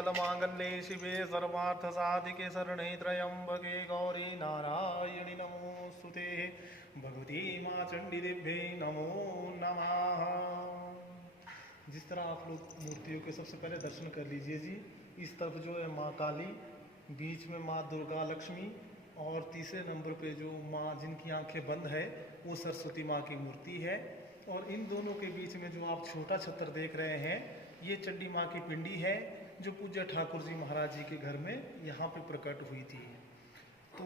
मंगलमांगल्ये शिवे सर्वार्थसाधिके शरणे त्र्यंबके गौरी नारायणि नमोस्तुते। भगवती माँ चंडी देव्यै नमो नमः। जिस तरह आप लोग मूर्तियों के सबसे पहले दर्शन कर लीजिए जी। इस तरफ जो है माँ काली, बीच में माँ दुर्गा लक्ष्मी, और तीसरे नंबर पे जो माँ जिनकी आंखें बंद है वो सरस्वती माँ की मूर्ति है। और इन दोनों के बीच में जो आप छोटा छत्र देख रहे हैं ये चंडी माँ की पिंडी है, जो पूज्य ठाकुर जी महाराज जी के घर में यहाँ पे प्रकट हुई थी। तो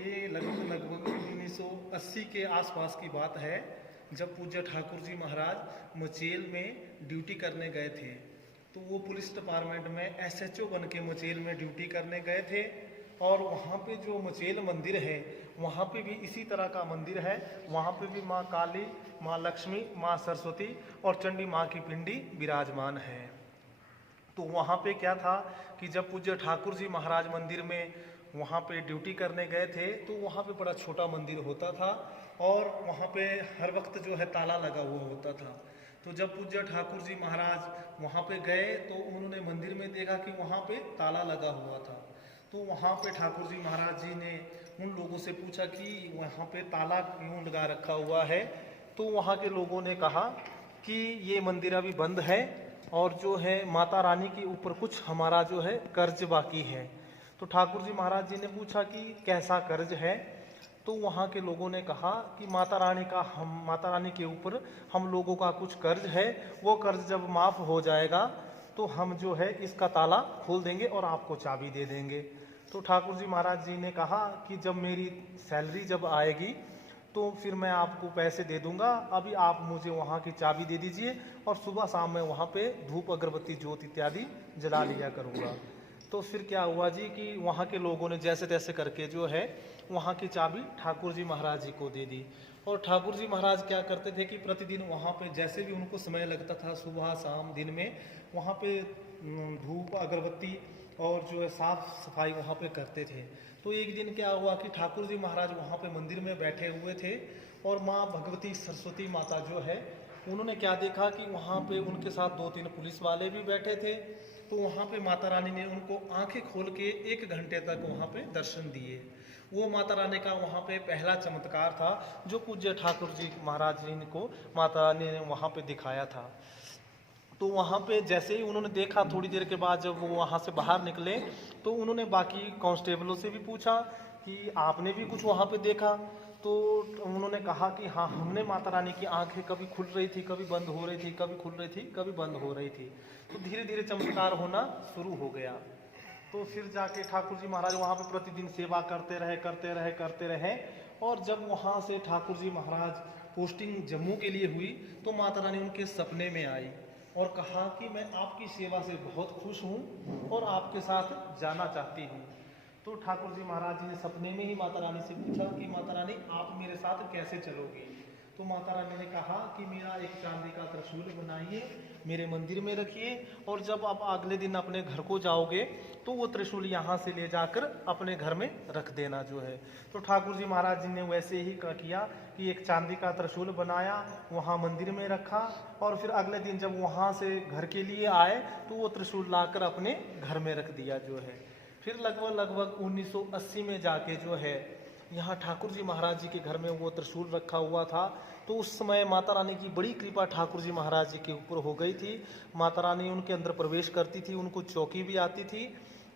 ये लगभग 1980 के आसपास की बात है, जब पूज्य ठाकुर जी महाराज मचेल में ड्यूटी करने गए थे। तो वो पुलिस डिपार्टमेंट में SHO बन के मचेल में ड्यूटी करने गए थे। और वहाँ पे जो मचेल मंदिर है वहाँ पे भी इसी तरह का मंदिर है। वहाँ पे भी माँ काली, माँ लक्ष्मी, माँ सरस्वती और चंडी माँ की पिंडी विराजमान है। तो वहाँ पे क्या था कि जब पूज्य ठाकुर जी महाराज मंदिर में वहाँ पे ड्यूटी करने गए थे तो वहाँ पे बड़ा छोटा मंदिर होता था और वहाँ पे हर वक्त जो है ताला लगा हुआ होता था। तो जब पूज्य ठाकुर जी महाराज वहाँ पे गए तो उन्होंने मंदिर में देखा कि वहाँ पे ताला लगा हुआ था। तो वहाँ पे ठाकुर जी महाराज जी ने उन लोगों से पूछा कि वहाँ पे ताला क्यों लगा रखा हुआ है। तो वहाँ के लोगों ने कहा कि ये मंदिर अभी बंद है और जो है माता रानी के ऊपर कुछ हमारा जो है कर्ज बाकी है। तो ठाकुर जी महाराज जी ने पूछा कि कैसा कर्ज है। तो वहाँ के लोगों ने कहा कि माता रानी के ऊपर हम लोगों का कुछ कर्ज है, वो कर्ज जब माफ़ हो जाएगा तो हम जो है इसका ताला खोल देंगे और आपको चाबी दे देंगे। तो ठाकुर जी महाराज जी ने कहा कि जब मेरी सैलरी जब आएगी तो फिर मैं आपको पैसे दे दूंगा, अभी आप मुझे वहाँ की चाबी दे दीजिए और सुबह शाम मैं वहाँ पे धूप अगरबत्ती ज्योत इत्यादि जला लिया करूँगा। तो फिर क्या हुआ जी कि वहाँ के लोगों ने जैसे तैसे करके जो है वहाँ की चाबी ठाकुर जी महाराज जी को दे दी। और ठाकुर जी महाराज क्या करते थे कि प्रतिदिन वहाँ पे जैसे भी उनको समय लगता था, सुबह शाम दिन में वहाँ पे धूप अगरबत्ती और जो है साफ सफाई वहाँ पे करते थे। तो एक दिन क्या हुआ कि ठाकुर जी महाराज वहाँ पे मंदिर में बैठे हुए थे और माँ भगवती सरस्वती माता जो है उन्होंने क्या देखा कि वहाँ पे उनके साथ 2-3 पुलिस वाले भी बैठे थे। तो वहाँ पे माता रानी ने उनको आंखें खोल के 1 घंटे तक वहाँ पे दर्शन दिए। वो माता रानी का वहाँ पे पहला चमत्कार था जो पूज्य ठाकुर जी महाराज जी को माता रानी ने वहाँ पे दिखाया था। तो वहाँ पे जैसे ही उन्होंने देखा, थोड़ी देर के बाद जब वो वहाँ से बाहर निकले तो उन्होंने बाकी कांस्टेबलों से भी पूछा कि आपने भी कुछ वहाँ पे देखा। तो उन्होंने कहा कि हाँ, हमने माता रानी की आंखें कभी खुल रही थी, कभी बंद हो रही थी, कभी खुल रही थी, कभी बंद हो रही थी। तो धीरे धीरे चमत्कार होना शुरू हो गया। तो फिर जाके ठाकुर जी महाराज वहाँ पे प्रतिदिन सेवा करते रहे और जब वहाँ से ठाकुर जी महाराज पोस्टिंग जम्मू के लिए हुई तो माता रानी उनके सपने में आई और कहा कि मैं आपकी सेवा से बहुत खुश हूँ और आपके साथ जाना चाहती हूँ। तो ठाकुर जी महाराज जी ने सपने में ही माता रानी से पूछा कि माता रानी आप मेरे साथ कैसे चलोगी। तो माता रानी ने कहा कि मेरा एक चांदी का त्रिशूल बनाइए, मेरे मंदिर में रखिए और जब आप अगले दिन अपने घर को जाओगे तो वो त्रिशूल यहाँ से ले जाकर अपने घर में रख देना जो है। तो ठाकुर जी महाराज जी ने वैसे ही किया कि एक चांदी का त्रिशूल बनाया, वहाँ मंदिर में रखा और फिर अगले दिन जब वहाँ से घर के लिए आए तो वो त्रिशूल लाकर अपने घर में रख दिया जो है। फिर लगभग 1980 में जाके जो है यहाँ ठाकुर जी महाराज जी के घर में वो त्रिशूल रखा हुआ था। तो उस समय माता रानी की बड़ी कृपा ठाकुर जी महाराज जी के ऊपर हो गई थी। माता रानी उनके अंदर प्रवेश करती थी, उनको चौकी भी आती थी।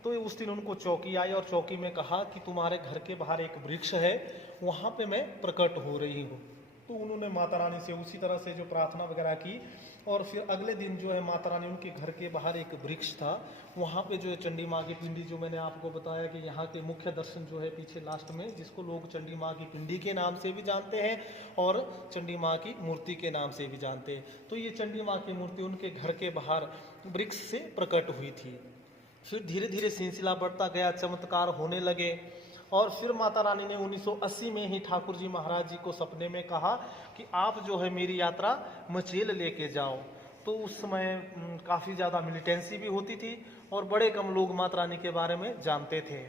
तो उस दिन उनको चौकी आई और चौकी में कहा कि तुम्हारे घर के बाहर एक वृक्ष है, वहाँ पे मैं प्रकट हो रही हूँ। तो उन्होंने माता रानी से उसी तरह से जो प्रार्थना वगैरह की और फिर अगले दिन जो है माता रानी उनके घर के बाहर एक वृक्ष था, वहाँ पे जो है चंडी माँ की पिंडी, जो मैंने आपको बताया कि यहाँ के मुख्य दर्शन जो है पीछे लास्ट में, जिसको लोग चंडी माँ की पिंडी के नाम से भी जानते हैं और चंडी माँ की मूर्ति के नाम से भी जानते हैं। तो ये चंडी माँ की मूर्ति उनके घर के बाहर वृक्ष से प्रकट हुई थी। फिर धीरे धीरे सिलसिला बढ़ता गया, चमत्कार होने लगे और फिर माता रानी ने 1980 में ही ठाकुर जी महाराज जी को सपने में कहा कि आप जो है मेरी यात्रा मचेल लेके जाओ। तो उस समय काफ़ी ज़्यादा मिलिटेंसी भी होती थी और बड़े कम लोग माता रानी के बारे में जानते थे।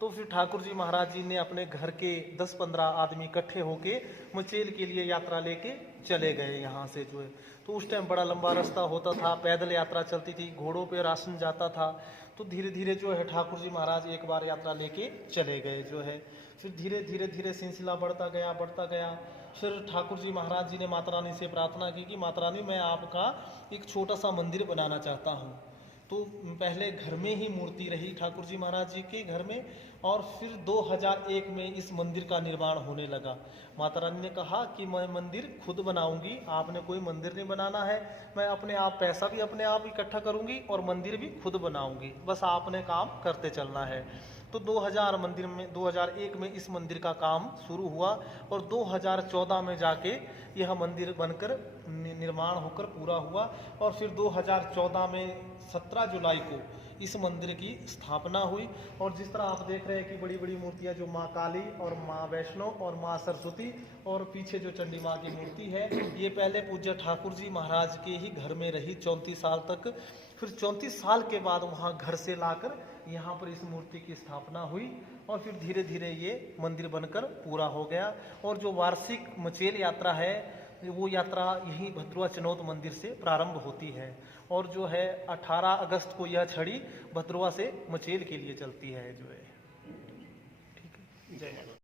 तो फिर ठाकुर जी महाराज जी ने अपने घर के 10-15 आदमी इकट्ठे होके मचेल के लिए यात्रा लेके चले गए यहाँ से जो है। तो उस टाइम बड़ा लंबा रास्ता होता था, पैदल यात्रा चलती थी, घोड़ों पे राशन जाता था। तो धीरे धीरे जो है ठाकुर जी महाराज एक बार यात्रा लेके चले गए जो है। फिर धीरे धीरे धीरे सिलसिला बढ़ता गया। फिर ठाकुर जी महाराज जी ने माता रानी से प्रार्थना की कि माता रानी, मैं आपका एक छोटा सा मंदिर बनाना चाहता हूँ। तो पहले घर में ही मूर्ति रही ठाकुर जी महाराज जी के घर में, और फिर 2001 में इस मंदिर का निर्माण होने लगा। माता रानी ने कहा कि मैं मंदिर खुद बनाऊंगी, आपने कोई मंदिर नहीं बनाना है, मैं अपने आप पैसा भी अपने आप इकट्ठा करूंगी और मंदिर भी खुद बनाऊंगी, बस आपने काम करते चलना है। तो 2001 में इस मंदिर का काम शुरू हुआ और 2014 में जाके यह मंदिर बनकर निर्माण होकर पूरा हुआ। और फिर 2014 में 17 जुलाई को इस मंदिर की स्थापना हुई। और जिस तरह आप देख रहे हैं कि बड़ी बड़ी मूर्तियां जो माँ काली और माँ वैष्णो और माँ सरस्वती और पीछे जो चंडी माँ की मूर्ति है, ये पहले पूज्य ठाकुर जी महाराज के ही घर में रही 34 साल तक। फिर 34 साल के बाद वहाँ घर से लाकर यहाँ पर इस मूर्ति की स्थापना हुई और फिर धीरे धीरे ये मंदिर बनकर पूरा हो गया। और जो वार्षिक मचेल यात्रा है, वो यात्रा यही भद्रवा चनौत मंदिर से प्रारंभ होती है और जो है 18 अगस्त को यह छड़ी भद्रवा से मचेल के लिए चलती है जो है। ठीक है, जय माता।